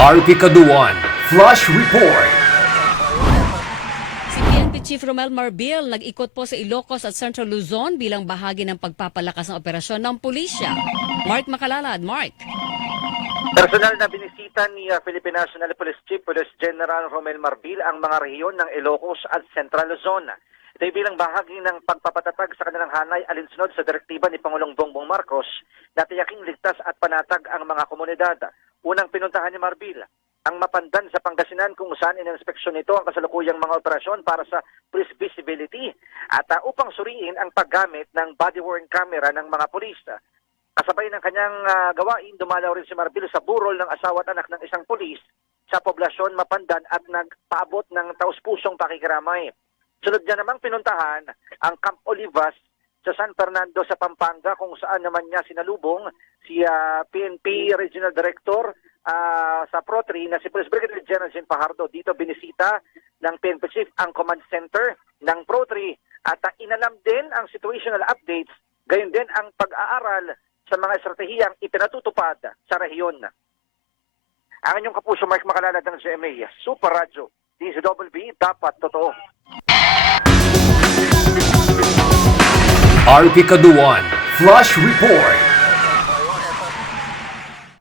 RP Kaduan Flash Report. Si PNP Chief Romel Marbil nag-ikot po sa Ilocos at Central Luzon bilang bahagi ng pagpapalakas ng operasyon ng pulisya. Mark Makalalad, Mark. Personal na binisita ni Philippine National Police Chief Police General Romel Marbil ang mga rehiyon ng Ilocos at Central Luzon. Ito ay bilang bahagi ng pagpapatatag sa kanilang hanay alinsunod sa direktiba ni Pangulong Bongbong Marcos na tiyaking ligtas at panatag ang mga komunidad. Unang pinuntahan ni Marbil ang Mapandan sa Pangasinan kung saan ininspeksyon nito ang kasalukuyang mga operasyon para sa police visibility at upang suriin ang paggamit ng body-worn camera ng mga pulis. Kasabay ng kanyang gawain, dumalaw rin si Marbil sa burol ng asawa at anak ng isang pulis sa poblasyon Mapandan at nagpaabot ng taus-pusong pakikiramay. Sunod niya namang pinuntahan ang Camp Olivas sa San Fernando sa Pampanga kung saan naman niya sinalubong si PNP Regional Director sa Pro-3 na si Police Brigadier General Jean Fajardo. Dito binisita ng PNP Chief ang Command Center ng Pro-3 at inalam din ang situational updates, gayon din ang pag-aaral sa mga estratehiyang ipinatutupad sa rehiyon. Ang inyong kapuso Mark Makalalad ng GMA, Super Radio, DZWB, dapat totoo. RP Kaduan Flash Report.